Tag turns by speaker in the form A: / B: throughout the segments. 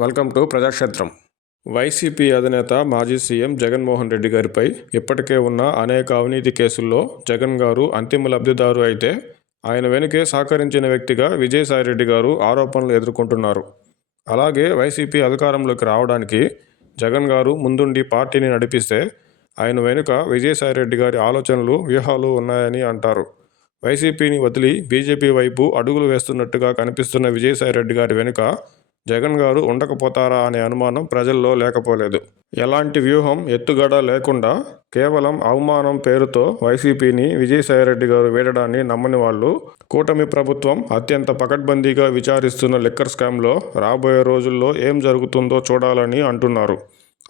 A: Welcome to ప్రజాక్షేత్రం. YCP అధినేత మాజీ CM Jaganmohan Reddy గారిపై ఇప్పటికే ఉన్న అనేక అవినీతి కేసుల్లో జగన్ గారు అంతిమ లబ్ధిదారు అయితే ఆయన వెనుకే సహకరించిన వ్యక్తిగా విజయసాయిరెడ్డి గారు ఆరోపణలు ఎదుర్కొంటున్నారు. అలాగే వైసీపీ అధికారంలోకి రావడానికి జగన్ గారు ముందుండి పార్టీని నడిపిస్తే ఆయన వెనుక విజయసాయిరెడ్డి గారి ఆలోచనలు వ్యూహాలు ఉన్నాయని అంటారు. వైసీపీని వదిలి బీజేపీ వైపు అడుగులు వేస్తున్నట్టుగా కనిపిస్తున్న విజయసాయిరెడ్డి గారి వెనుక జగన్ గారు ఉండకపోతారా అనే అనుమానం ప్రజల్లో లేకపోలేదు. ఎలాంటి వ్యూహం ఎత్తుగడ లేకుండా కేవలం అవమానం పేరుతో వైసీపీని విజయసాయిరెడ్డి గారు వీడడాన్ని నమ్మని వాళ్ళు కూటమి ప్రభుత్వం అత్యంత పకడ్బందీగా విచారిస్తున్న లిక్కర్ స్కామ్లో రాబోయే రోజుల్లో ఏం జరుగుతుందో చూడాలని అంటున్నారు.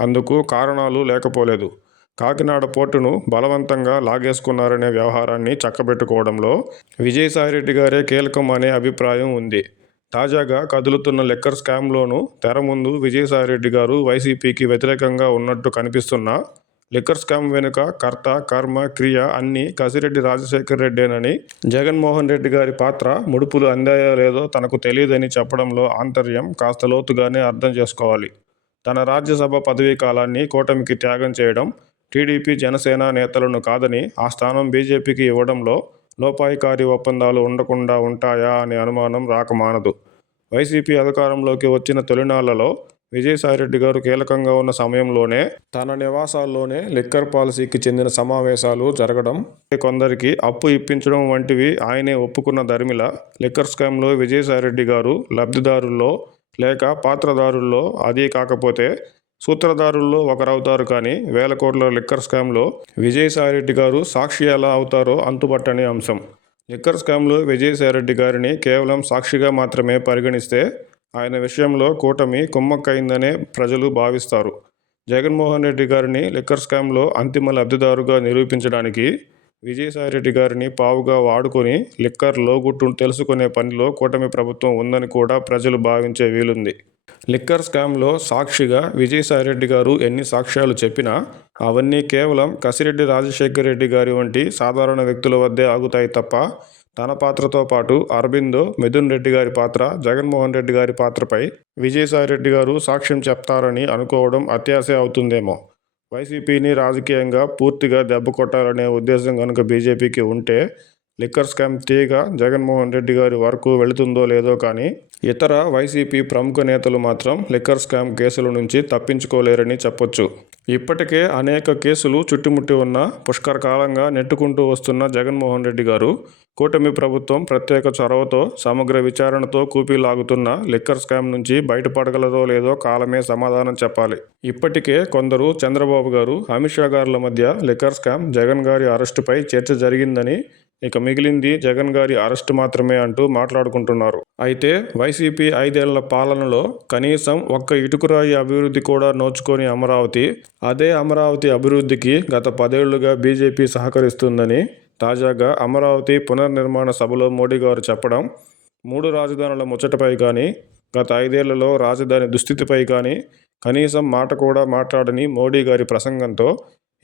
A: అందుకు కారణాలు లేకపోలేదు. కాకినాడ పోర్టును బలవంతంగా లాగేసుకున్నారనే వ్యవహారాన్ని చక్కబెట్టుకోవడంలో విజయసాయిరెడ్డి గారే కీలకం అనే అభిప్రాయం ఉంది. తాజాగా కదులుతున్న లిక్కర్ స్కామ్లోనూ తెర ముందు విజయసాయిరెడ్డి గారు వైసీపీకి వ్యతిరేకంగా ఉన్నట్టు కనిపిస్తున్న లిక్కర్ స్కామ్ వెనుక కర్త కర్మ క్రియ అన్నీ కసిరెడ్డి రాజశేఖర రెడ్డేనని జగన్మోహన్ రెడ్డి గారి పాత్ర ముడుపులు అందాయో లేదో తనకు తెలియదని చెప్పడంలో ఆంతర్యం కాస్త లోతుగానే అర్థం చేసుకోవాలి. తన రాజ్యసభ పదవీ కాలాన్ని కూటమికి త్యాగం చేయడం టీడీపీ జనసేన నేతలను కాదని ఆ స్థానం బీజేపీకి ఇవ్వడంలో లోపాయికారి ఒప్పందాలు ఉండకుండా ఉంటాయా అనే అనుమానం రాకమానదు. వైసీపీ అధికారంలోకి వచ్చిన తొలినాళ్ళలో విజయసాయిరెడ్డి గారు కీలకంగా ఉన్న సమయంలోనే తన నివాసాల్లోనే లిక్కర్ పాలసీకి చెందిన సమావేశాలు జరగడం కొందరికి అప్పు ఇప్పించడం వంటివి ఆయనే ఒప్పుకున్న ధర్మిల లిక్కర్ స్కామ్లో విజయసాయిరెడ్డి గారు లబ్ధిదారుల్లో లేక పాత్రదారుల్లో అదీ కాకపోతే సూత్రధారుల్లో ఒకరవుతారు కానీ వేల కోట్ల లిక్కర్ స్కామ్లో విజయసాయిరెడ్డి గారు సాక్షి ఎలా అవుతారో అంతుబట్టని అంశం. లిక్కర్ స్కామ్లో విజయసాయిరెడ్డి గారిని కేవలం సాక్షిగా మాత్రమే పరిగణిస్తే ఆయన విషయంలో కూటమి కుమ్మక్కైందనే ప్రజలు భావిస్తారు. జగన్మోహన్ రెడ్డి గారిని లిక్కర్ స్కామ్లో అంతిమ లబ్ధిదారుగా నిరూపించడానికి విజయసాయిరెడ్డి గారిని పావుగా వాడుకొని లిక్కర్ లోగుట్టును తెలుసుకునే పనిలో కూటమి ప్రభుత్వం ఉందని కూడా ప్రజలు భావించే వీలుంది. లిక్కర్ స్కామ్లో సాక్షిగా విజయసాయిరెడ్డి గారు ఎన్ని సాక్ష్యాలు చెప్పినా అవన్నీ కేవలం కసిరెడ్డి రాజశేఖర్ రెడ్డి గారి వంటి సాధారణ వ్యక్తుల వద్దే ఆగుతాయి తప్ప తన పాత్రతో పాటు అరబిందో మిథున్ రెడ్డి గారి పాత్ర జగన్మోహన్ రెడ్డి గారి పాత్రపై విజయసాయిరెడ్డి గారు సాక్ష్యం చెప్తారని అనుకోవడం అత్యాశ అవుతుందేమో. వైసీపీని రాజకీయంగా పూర్తిగా దెబ్బ కొట్టాలనే ఉద్దేశం కనుక బీజేపీకి ఉంటే లిక్కర్ స్కామ్ తీగ జగన్మోహన్ రెడ్డి గారి వరకు వెళుతుందో లేదో కానీ ఇతర వైసీపీ ప్రముఖ నేతలు మాత్రం లిక్కర్ స్కామ్ కేసుల నుంచి తప్పించుకోలేరని చెప్పొచ్చు. ఇప్పటికే అనేక కేసులు చుట్టుముట్టి ఉన్న పుష్కర కాలంగా నెట్టుకుంటూ వస్తున్న జగన్మోహన్ రెడ్డి గారు కూటమి ప్రభుత్వం ప్రత్యేక చొరవతో సమగ్ర విచారణతో కూపీలాగుతున్న లిక్కర్ స్కామ్ నుంచి బయటపడగలదో లేదో కాలమే సమాధానం చెప్పాలి. ఇప్పటికే కొందరు చంద్రబాబు గారు అమిత్ షా గారుల మధ్య లిక్కర్ స్కామ్ జగన్ గారి అరెస్టుపై చర్చ జరిగిందని ఇక మిగిలింది జగన్ గారి అరెస్ట్ మాత్రమే అంటూ మాట్లాడుకుంటున్నారు. అయితే వైసీపీ ఐదేళ్ళ పాలనలో కనీసం ఒక్క ఇటుకురాయి అభివృద్ధి కూడా నోచుకొని అమరావతి అదే అమరావతి అభివృద్ధికి గత పదేళ్ళుగా బీజేపీ సహకరిస్తుందని తాజాగా అమరావతి పునర్నిర్మాణ సభలో మోడీ గారు చెప్పడం మూడు రాజధానుల ముచ్చటపై కానీ గత ఐదేళ్ళలో రాజధాని దుస్థితిపై కానీ కనీసం మాట కూడా మాట్లాడని మోడీ గారి ప్రసంగంతో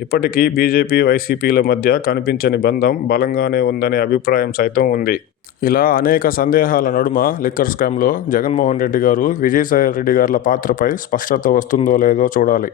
A: ఇప్పటికీ బీజేపీ వైసీపీల మధ్య కనిపించని బంధం బలంగానే ఉందనే అభిప్రాయం సైతం ఉంది. ఇలా అనేక సందేహాల నడుమ లిక్కర్ స్కామ్లో జగన్మోహన్ రెడ్డి గారు విజయసాయి రెడ్డి గారుల పాత్రపై స్పష్టత వస్తుందో లేదో చూడాలి.